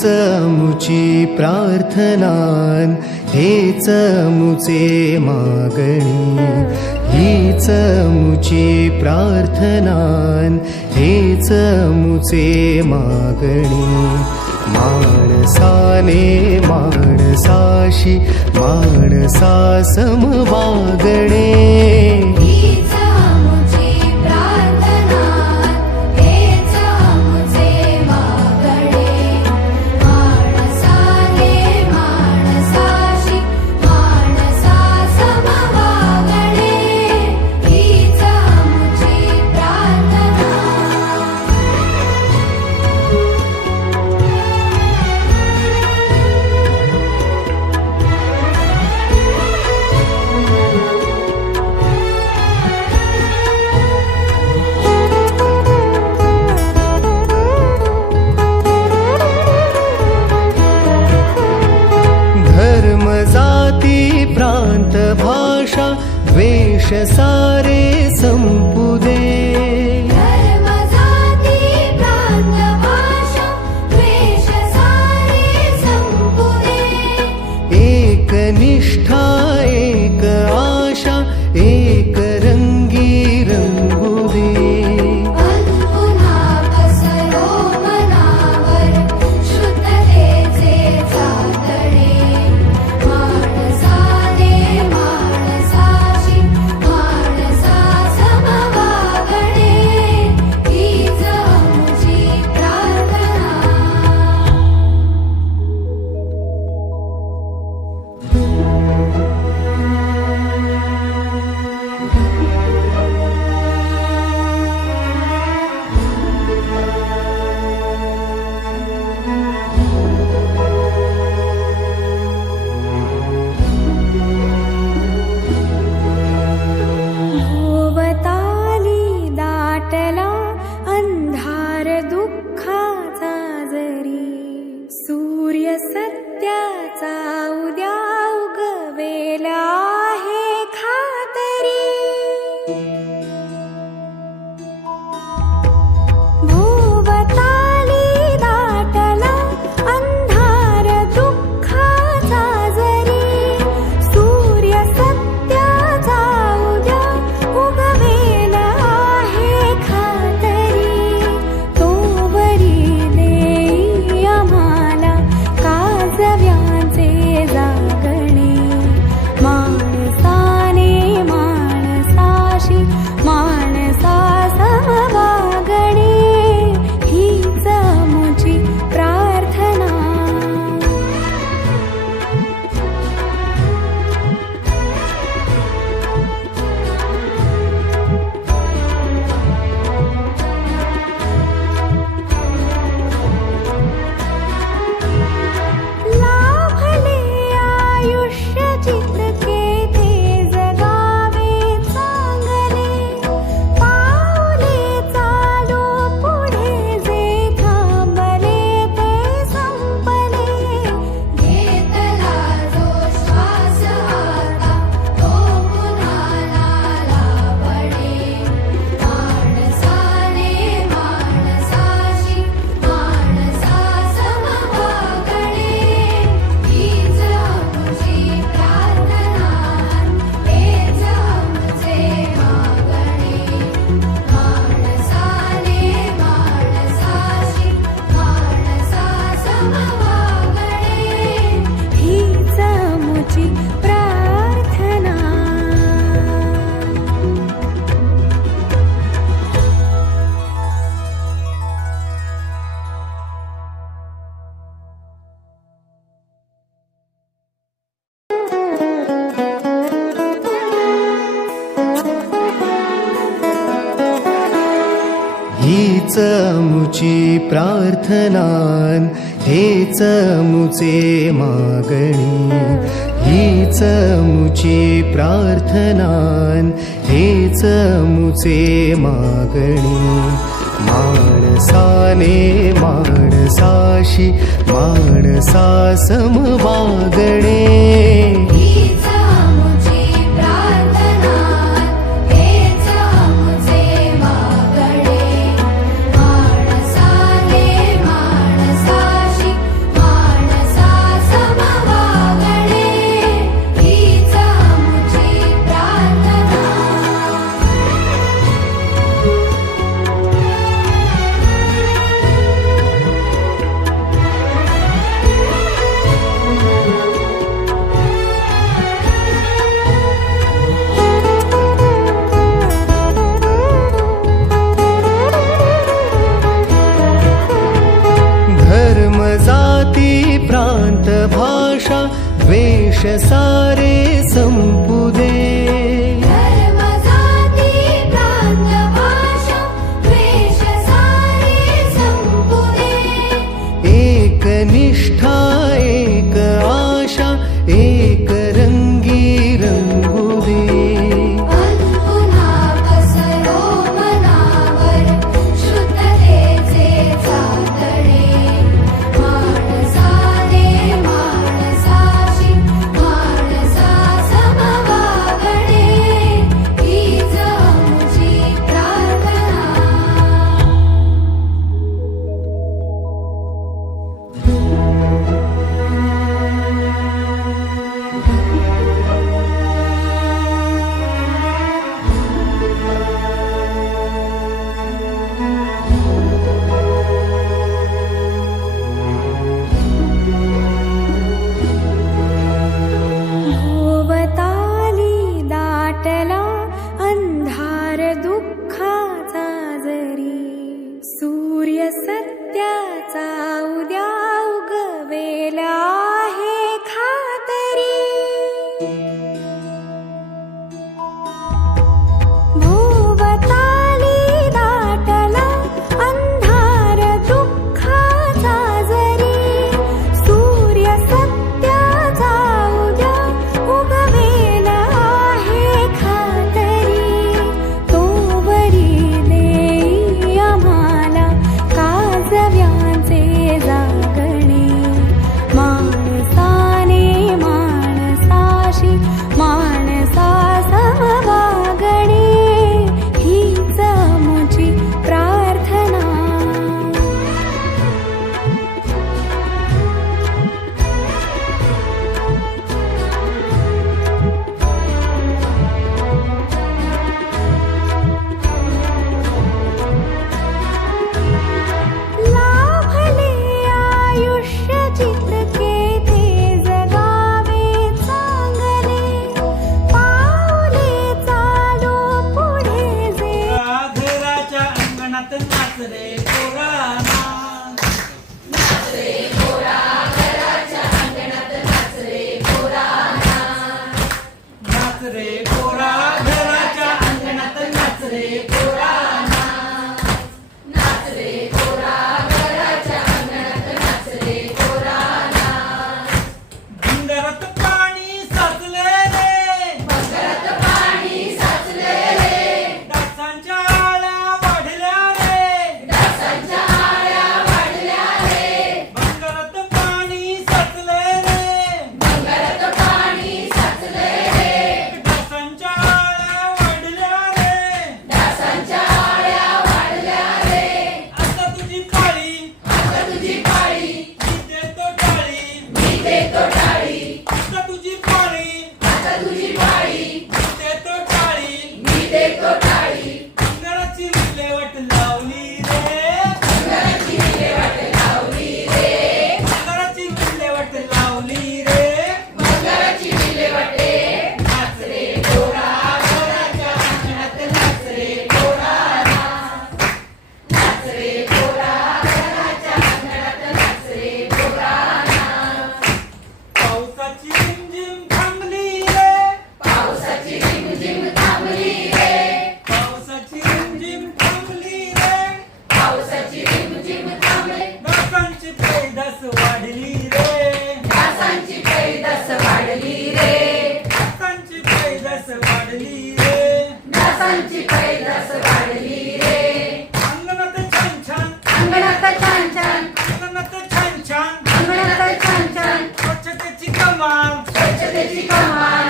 हीच मुची प्रार्थनान, हेच मुचे मागणी. हीच मुची प्रार्थनान, हेच मुचे मागणी. माणसाने माणसाशी माणसा सम वागणे. प्रांत भाषा द्वेष सारे संपू दे. धर्म जाती प्रांत भाषा द्वेष सारे संपू दे. एक निष्ठा एक आशा एक रंगी रंगू दे. सत्याचा उद्या उगवेला आहे खातरी. भोवताली दाटला अंधार दुःखाचा जरी. सूर्य सत्याचा उद्या उगवेला आहे खातरी. तोवरी देई आम्हाला काजव्याचे जागणे. माणसाने माणसाशी माणसा समवागणे. हीच मुची प्रार्थना. लाभले आयुष्य जितके ते जगावे चांगले. पाऊले चालू पुढे जे थांबले ते संपले. घेतला जो श्वास आता तो पुन्हा लाभणे. माणसाने माणसाशी माणसा समवागणे. हीच आमची प्रार्थना, हेच आमचे मागणे. माणसाने माणसाशी माणसा समवागणे. हीच आमची प्रार्थना. हीच मुची प्रार्थनान, हेच मुचे मागणी. हीच मुची प्रार्थनान, हेच मुचे मागणी. माणसाने माणसाशी माणसा सम वागणे. हीच आमची प्रार्थना, हेच आमचे मागणे. माणसाने माणसाशी प्रवासांची पैदास वाढली रे. अंगणात छान छान, अंगणात छान छान, अंगणात छान छान, अंगणात छान छान, स्वच्छतेची कमाल, स्वच्छतेची कमाल,